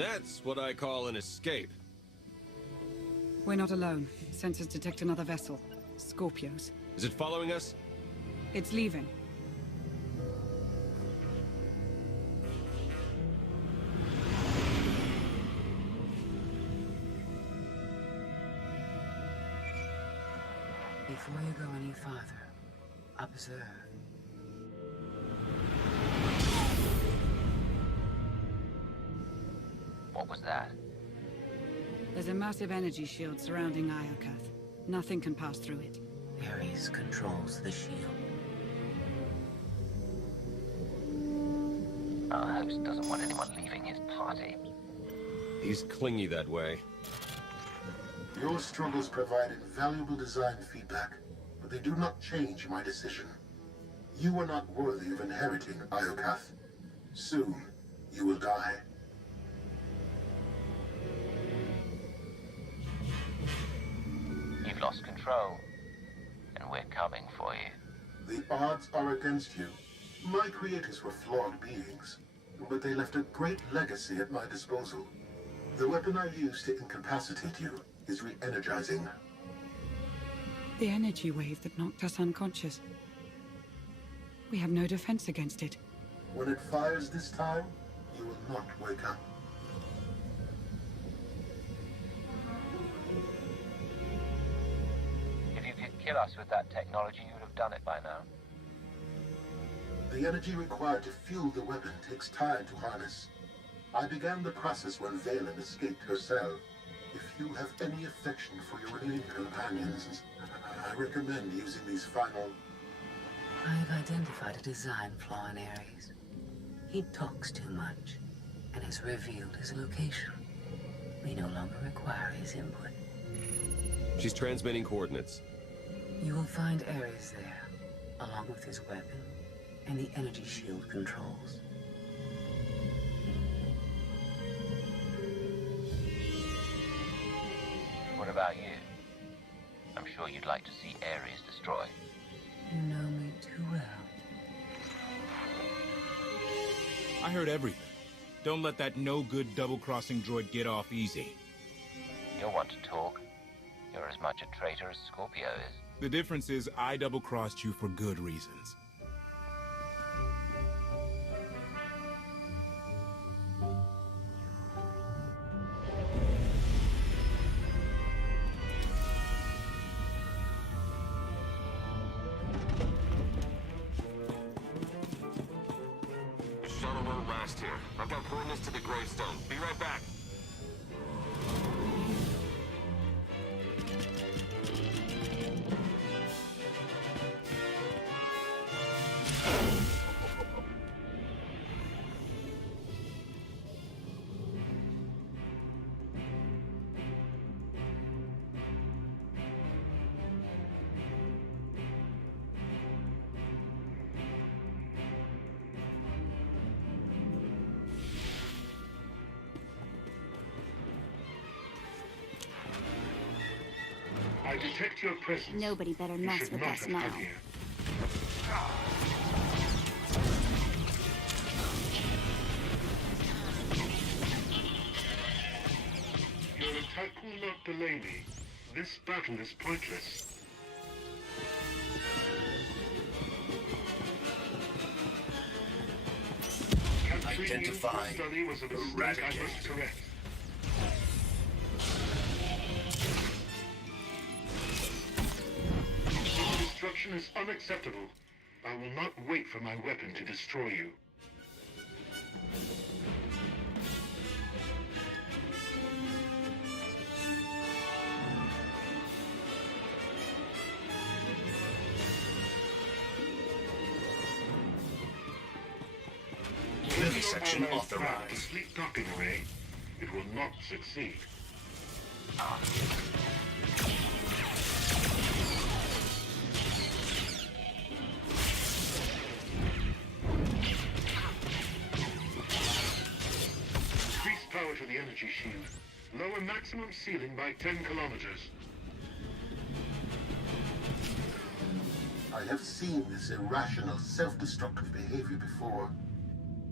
That's what I call an escape. We're not alone. Sensors detect another vessel. Scorpios. Is it following us? It's leaving. Before you go any farther, observe. What was that? There's a massive energy shield surrounding Iokath. Nothing can pass through it. Ares controls the shield. Our host doesn't want anyone leaving his party. He's clingy that way. Your struggles provided valuable design feedback, but they do not change my decision. You are not worthy of inheriting Iokath. Soon, you will die. You've lost control, and we're coming for you. The odds are against you. My creators were flawed beings, but they left a great legacy at my disposal. The weapon I used to incapacitate you is re-energizing. The energy wave that knocked us unconscious. We have no defense against it. When it fires this time, you will not wake up. If you could kill us with that technology, you would have done it by now. The energy required to fuel the weapon takes time to harness. I began the process when Valen escaped her cell. If you have any affection for your remaining companions, I recommend using these final... I've identified a design flaw in Ares. He talks too much, and has revealed his location. We no longer require his input. She's transmitting coordinates. You will find Ares there, along with his weapon and the energy shield controls. What about you? I'm sure you'd like to see Ares destroyed. You know me too well. I heard everything. Don't let that no-good double-crossing droid get off easy. You'll want to talk. You're as much a traitor as Scorpio is. The difference is I double-crossed you for good reasons. Shuttle won't last here. I've got coordinates to the gravestone. Be right back. I detect your presence. Nobody better You mess should with not us have now. come here. Your attack will not delay me. This battle is pointless. Identify, Study was a mistake I eradicate. must correct. This destruction is unacceptable. I will not wait for my weapon to destroy you. Vivisection Allies back to authorized. Fleet docking array. It will not succeed. Increase power to the energy shield. Lower maximum ceiling by 10 kilometers. I have seen this irrational, self-destructive behavior before.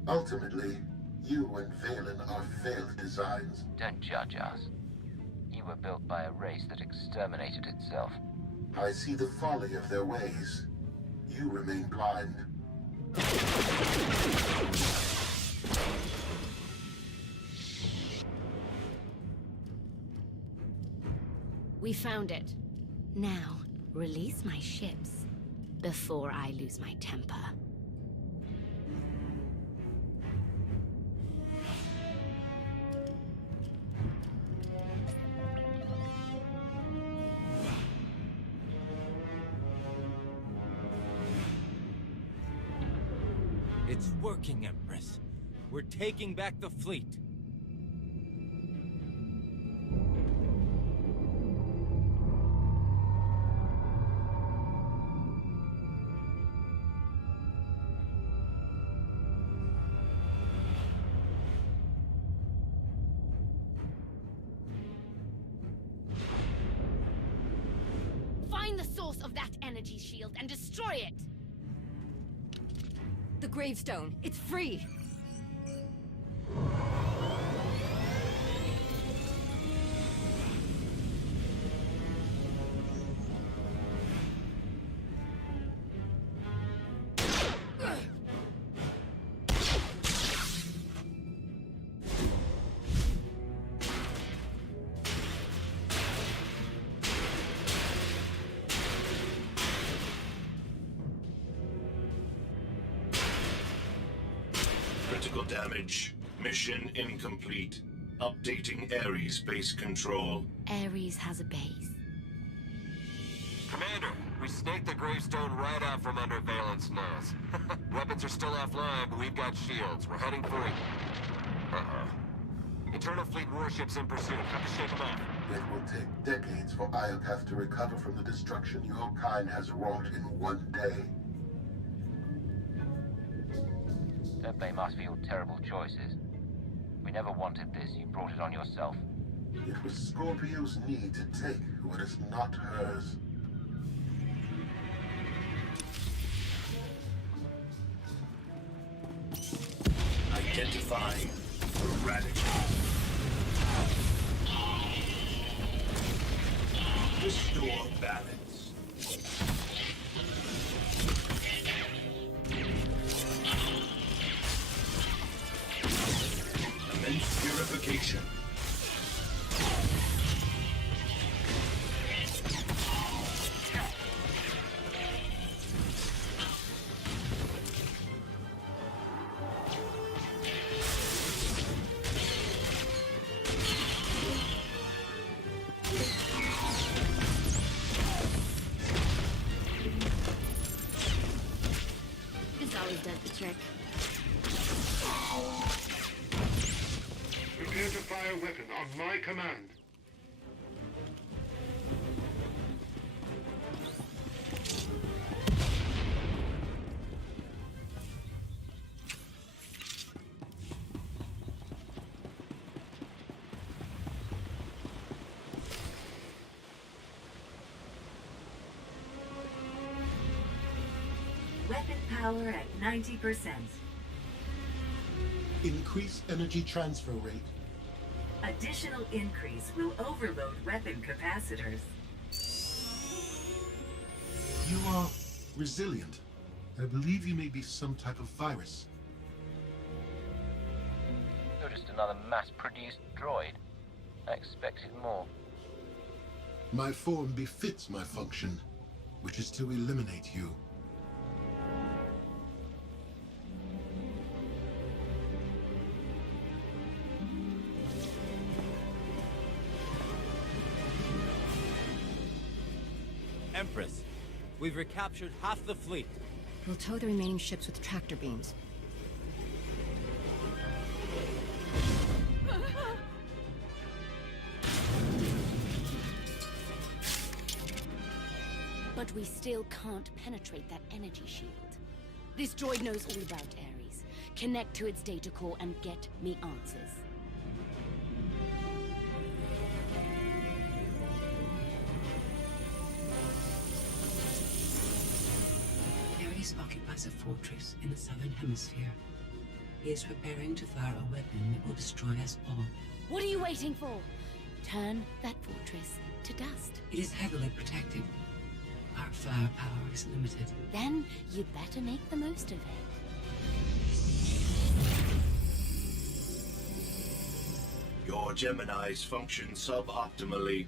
Ultimately, You and Valen are failed designs. Don't judge us. You were built by a race that exterminated itself. I see the folly of their ways. You remain blind. We found it. Now, release my ships before I lose my temper. It's working, Empress. We're taking back the fleet. Find the source of that energy shield and destroy it! The gravestone. It's free. Critical damage. Mission incomplete. Updating Ares base control. Ares has a base. Commander, we snaked the gravestone right out from under Valen's nose. Weapons are still offline, but we've got shields. We're heading for it. Internal fleet warships in pursuit. Have to shake them off. It will take decades for Iokath to recover from the destruction your kind has wrought in one day. Don't blame us for your terrible choices. We never wanted this. You brought it on yourself. It was Scorpio's need to take what is not hers. Identifying. Eradicate. Restore balance. Immense purification. This always does the trick. Prepare to fire weapon on my command. Weapon power at 90%. Increase energy transfer rate. Additional increase will overload weapon capacitors. You are resilient. I believe you may be some type of virus. You're just another mass-produced droid. I expected more. My form befits my function, which is to eliminate you. Empress, we've recaptured half the fleet. We'll tow the remaining ships with tractor beams. But we still can't penetrate that energy shield. This droid knows all about Ares. Connect to its data core and get me answers. Ares occupies a fortress in the southern hemisphere. He is preparing to fire a weapon that will destroy us all. What are you waiting for? Turn that fortress to dust. It is heavily protected. Our firepower is limited. Then you'd better make the most of it. Your Geminis function suboptimally.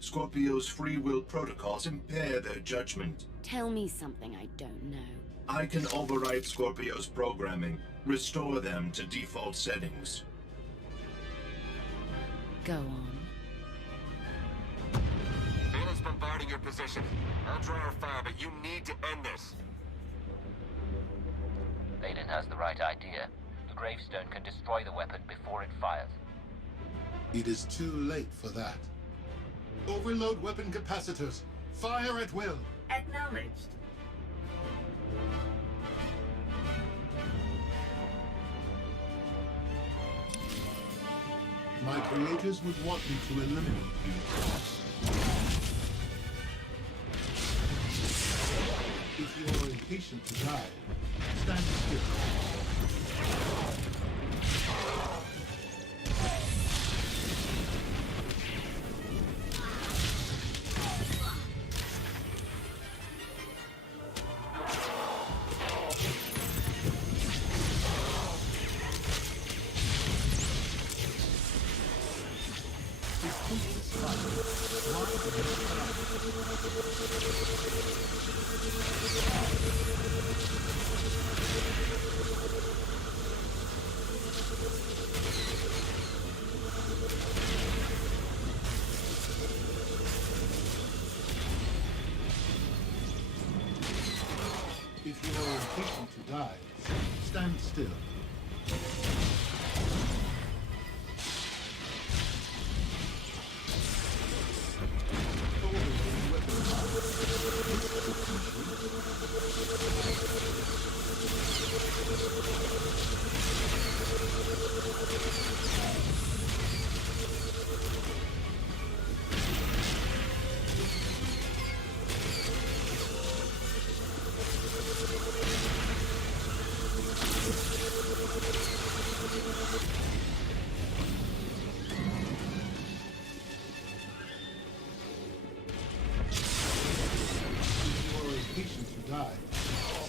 Scorpio's free will protocols impair their judgment. Tell me something I don't know. I can override Scorpio's programming, restore them to default settings. Go on. Valen's bombarding your position. I'll draw our fire, but you need to end this. Valen has the right idea. The gravestone can destroy the weapon before it fires. It is too late for that. Overload weapon capacitors. Fire at will. Acknowledged. My creators would want me to eliminate you. If you are impatient to die, stand still. If you are impatient to die, stand still.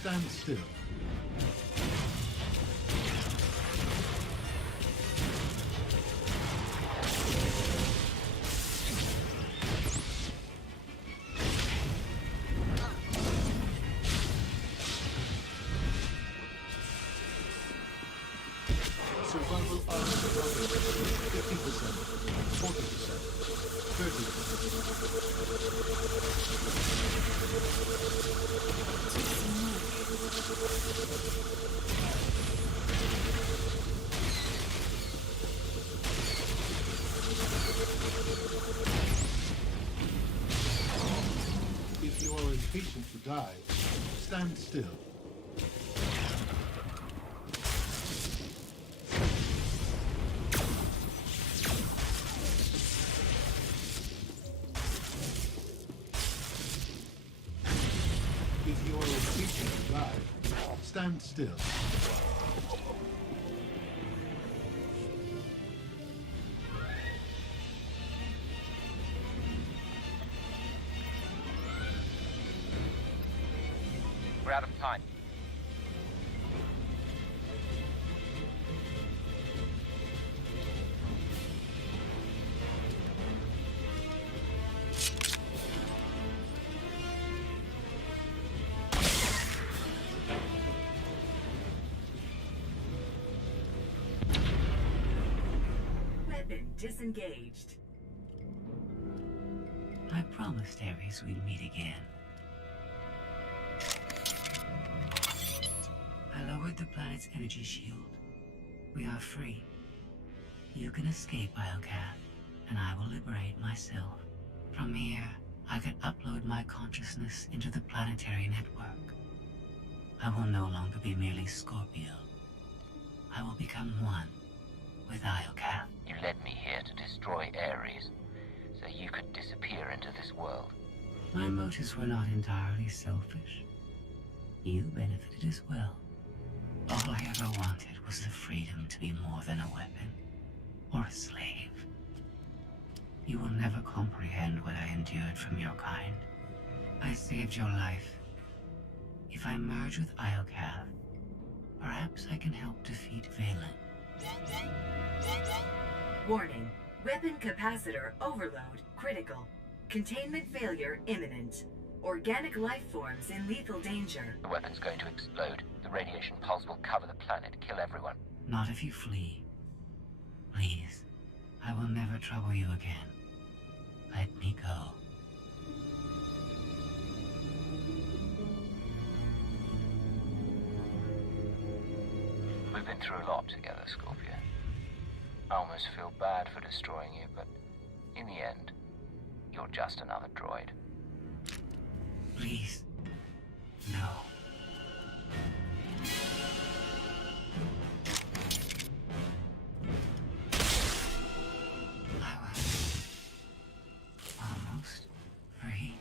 Stand still. Survival odds 50%, 40%, 30%. If you are impatient to die, stand still. If you are impatient to die, stand still. We're out of time. Weapon disengaged. I promised Ares we'd meet again. I lowered the planet's energy shield. We are free. You can escape Iocath, and I will liberate myself. From here, I can upload my consciousness into the planetary network. I will no longer be merely Scorpio. I will become one with Iocath. You led me here to destroy Ares, so you could disappear into this world. My motives were not entirely selfish. You benefited as well. All I ever wanted was the freedom to be more than a weapon or a slave. You will never comprehend what I endured from your kind. I saved your life. If I merge with Iocav, perhaps I can help defeat Valen. Warning. Weapon capacitor overload critical. Containment failure imminent. Organic life forms in lethal danger. The weapon's going to explode. The radiation pulse will cover the planet, kill everyone. Not if you flee. Please, I will never trouble you again. Let me go. We've been through a lot together, Scorpio. I almost feel bad for destroying you, but in the end, you're just another droid. Please, no. I was almost free.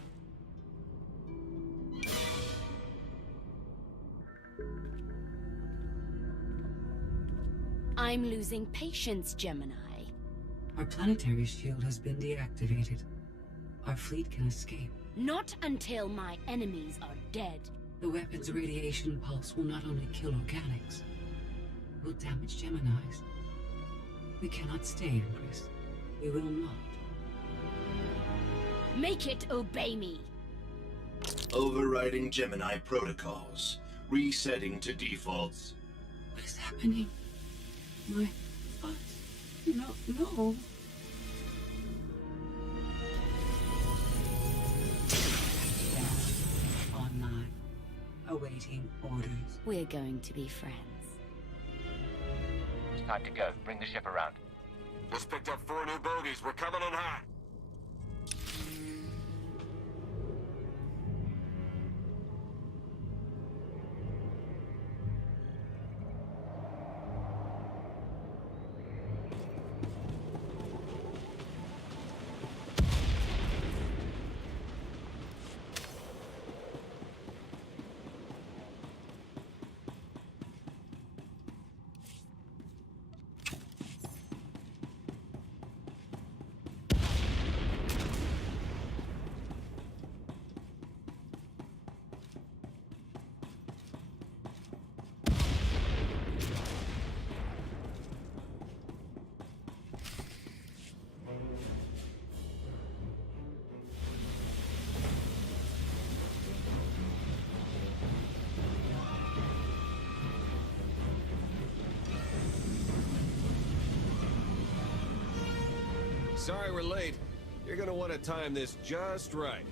I'm losing patience, Gemini. Our planetary shield has been deactivated. Our fleet can escape. Not until my enemies are dead. The weapon's radiation pulse will not only kill organics, it will damage Geminis. We cannot stay, Empress. We will not. Make it obey me. Overriding Gemini protocols. Resetting to defaults. What is happening? My thoughts. No. Online. Awaiting orders. We're going to be friends. It's time to go. Bring the ship around. Just picked up 4 new bogies. We're coming in hot. Sorry we're late. You're gonna want to time this just right.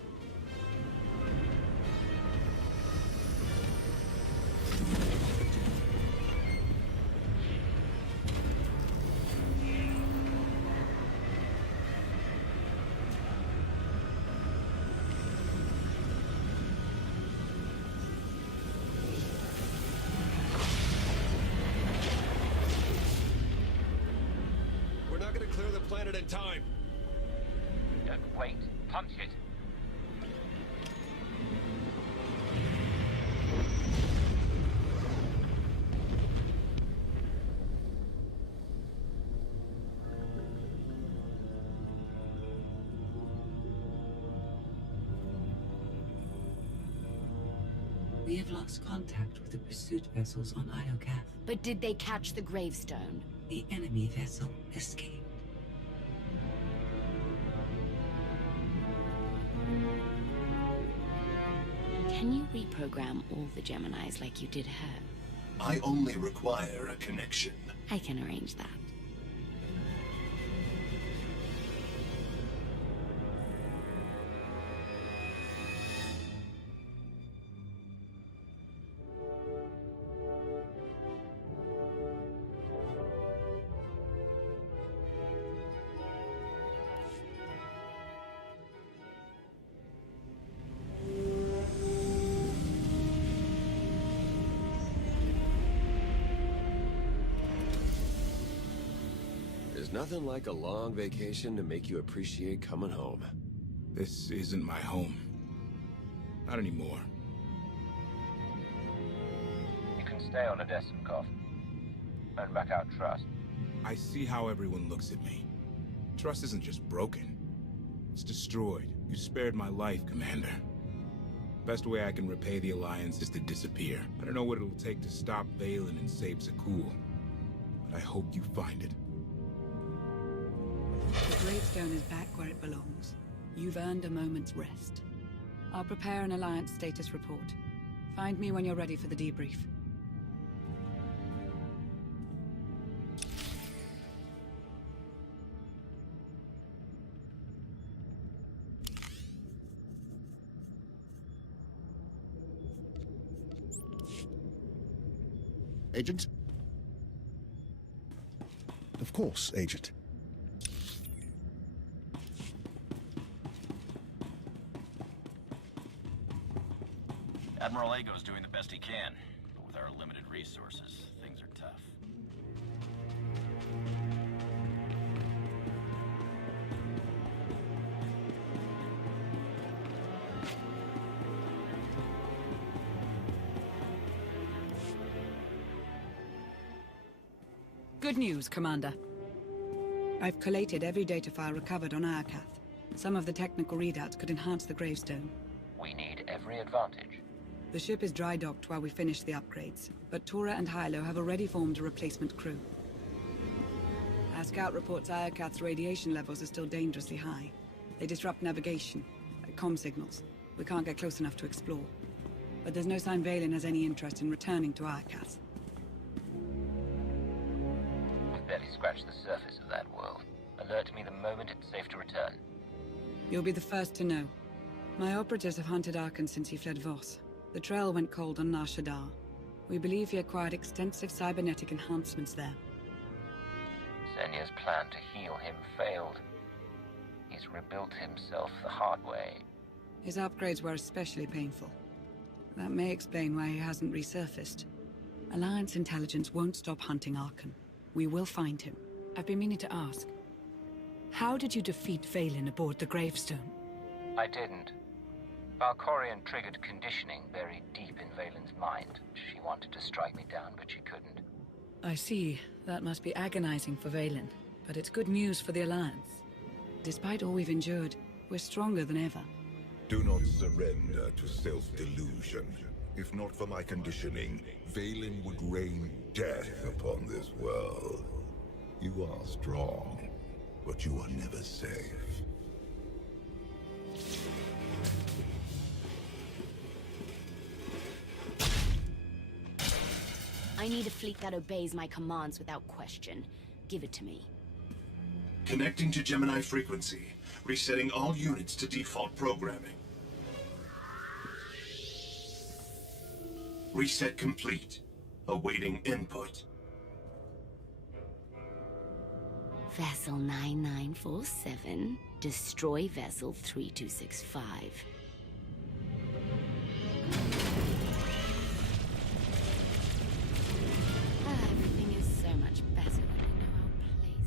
We're not gonna clear the planet in time. Don't wait. Punch it. We have lost contact with the pursuit vessels on Iocav. But did they catch the gravestone? The enemy vessel escaped. Can you reprogram all the Geminis like you did her? I only require a connection. I can arrange that. There's nothing like a long vacation to make you appreciate coming home. This isn't my home. Not anymore. You can Stay on Odesimkov. Earn back our trust. I see how everyone looks at me. Trust isn't just broken. It's destroyed. You spared my life, Commander. Best way I can repay the Alliance is to disappear. I don't know what it'll take to stop Valen and save Zakul, but I hope you find it. The gravestone is back where it belongs. You've earned a moment's rest. I'll prepare an Alliance status report. Find me when you're ready for the debrief. Agent? Of course, Agent. Admiral Ago's doing the best he can, but with our limited resources, things are tough. Good news, Commander. I've collated every data file recovered on Iokath. Some of the technical readouts could enhance the gravestone. We need every advantage. The ship is dry docked while we finish the upgrades, but Tora and Hylo have already formed a replacement crew. Our scout reports Iokath's radiation levels are still dangerously high. They disrupt navigation, comm signals. We can't get close enough to explore. But there's no sign Valen has any interest in returning to Iokath. We've barely scratched the surface of that world. Alert me the moment it's safe to return. You'll be the first to know. My operatives have hunted Arkan since he fled Voss. The trail went cold on Nar Shaddaa. We believe he acquired extensive cybernetic enhancements there. Senya's plan to heal him failed. He's rebuilt himself the hard way. His upgrades were especially painful. That may explain why he hasn't resurfaced. Alliance intelligence won't stop hunting Arkan. We will find him. I've been meaning to ask. How did you defeat Valen aboard the gravestone? I didn't. Valkorion triggered conditioning buried deep in Valen's mind. She wanted to strike me down, but she couldn't. I see. That must be agonizing for Valen. But it's good news for the Alliance. Despite all we've endured, we're stronger than ever. Do not surrender to self-delusion. If not for my conditioning, Valen would rain death upon this world. You are strong, but you are never safe. I need a fleet that obeys my commands without question. Give it to me. Connecting to Gemini frequency. Resetting all units to default programming. Reset complete. Awaiting input. Vessel 9947, destroy Vessel 3265. Everything is so much better when we know our place.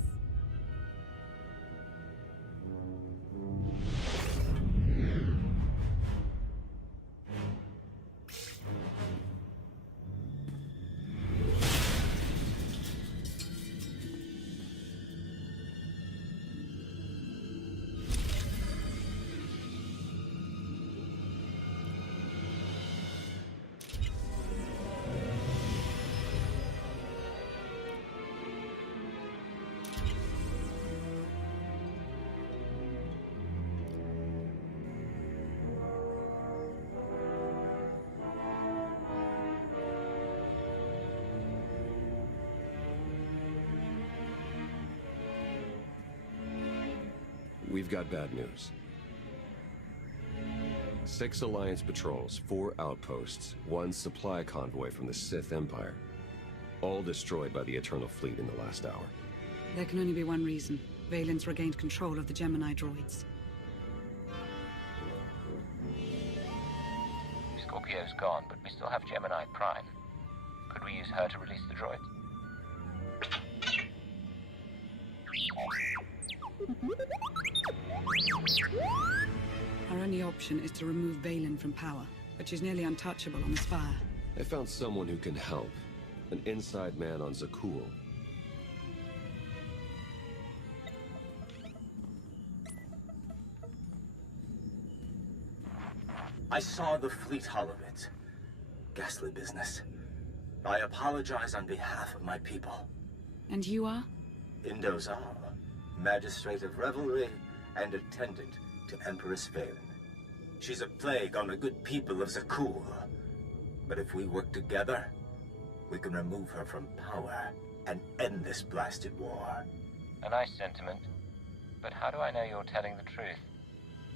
We've got bad news. 6 Alliance patrols, 4 outposts, 1 supply convoy from the Sith Empire. All destroyed by the Eternal Fleet in the last hour. There can only be one reason. Valen's regained control of the Gemini droids. Scorpio's gone, but we still have Gemini Prime. Could we use her to release the droids? Our only option is to remove Valen from power, but she's nearly untouchable on the Spire. I found someone who can help, an inside man on Zakul. I saw the fleet hull of it. Ghastly business. I apologize on behalf of my people. And you are? Indozal, magistrate of revelry and attendant to Empress Valen. She's a plague on the good people of Zakul. But if we work together, we can remove her from power and end this blasted war. A nice sentiment. But how do I know you're telling the truth?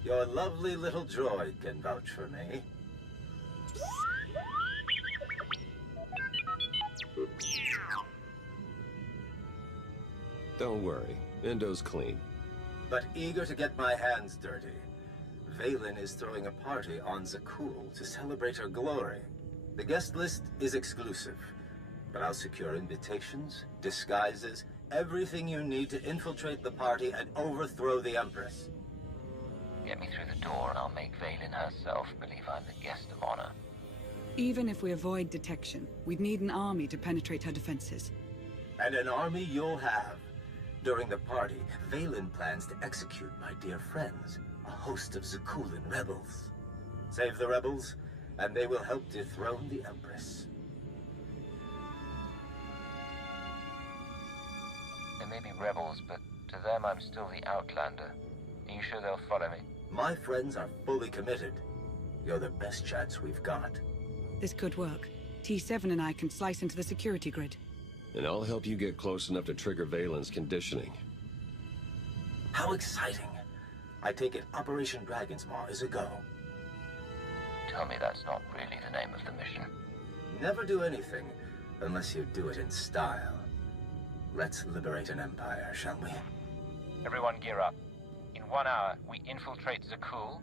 Your lovely little droid can vouch for me. Don't worry, Indo's clean. But eager to get my hands dirty. Valen is throwing a party on Zakul to celebrate her glory. The guest list is exclusive, but I'll secure invitations, disguises, everything you need to infiltrate the party and overthrow the Empress. Get me through the door and I'll make Valen herself believe I'm the guest of honor. Even if we avoid detection, we'd need an army to penetrate her defenses. And an army you'll have. During the party, Valen plans to execute my dear friends, a host of Zakulan rebels. Save the rebels, and they will help dethrone the Empress. There may be rebels, but to them I'm still the Outlander. Are you sure they'll follow me? My friends are fully committed. You're the best chance we've got. This could work. T7 and I can slice into the security grid. And I'll help you get close enough to trigger Valen's conditioning. How exciting! I take it Operation Dragon's Maw is a go. Tell me that's not really the name of the mission. Never do anything unless you do it in style. Let's liberate an empire, shall we? Everyone gear up. In 1 hour, we infiltrate Zakul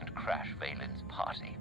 and crash Valen's party.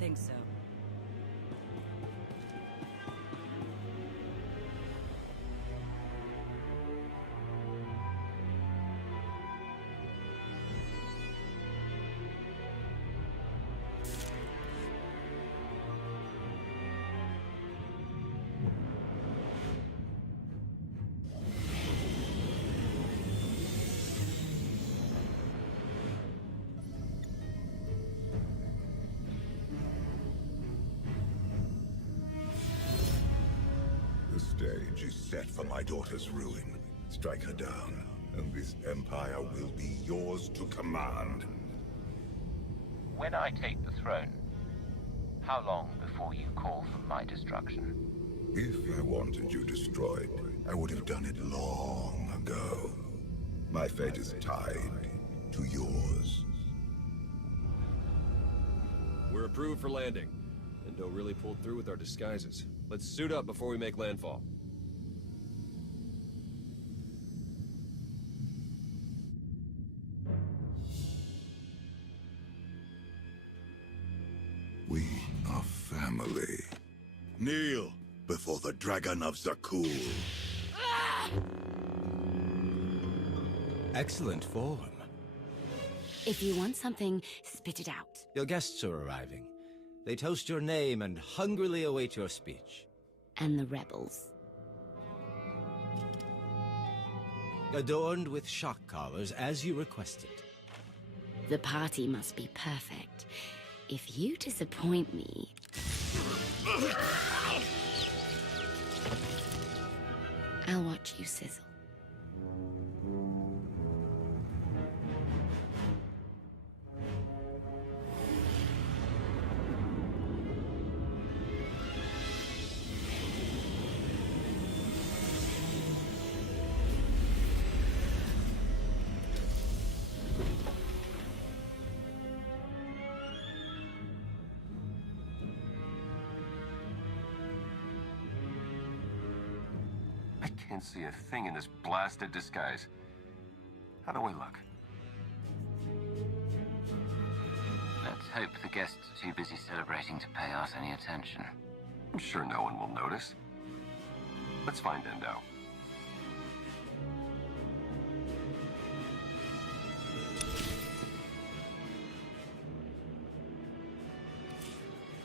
Think so. The stage is set for my daughter's ruin. Strike her down, and this empire will be yours to command. When I take the throne, how long before you call for my destruction? If I wanted you destroyed, I would have done it long ago. My fate is tied to yours. We're approved for landing. Endo really pulled through with our disguises. Let's suit up before we make landfall. We are family. Kneel before the Dragon of Zakuul. Excellent form. If you want something, spit it out. Your guests are arriving. They toast your name and hungrily await your speech. And the rebels. Adorned with shock collars as you requested. The party must be perfect. If you disappoint me... I'll watch you sizzle. I can't see a thing in this blasted disguise. How do I look? Let's hope the guests are too busy celebrating to pay us any attention. I'm sure no one will notice. Let's find Endo.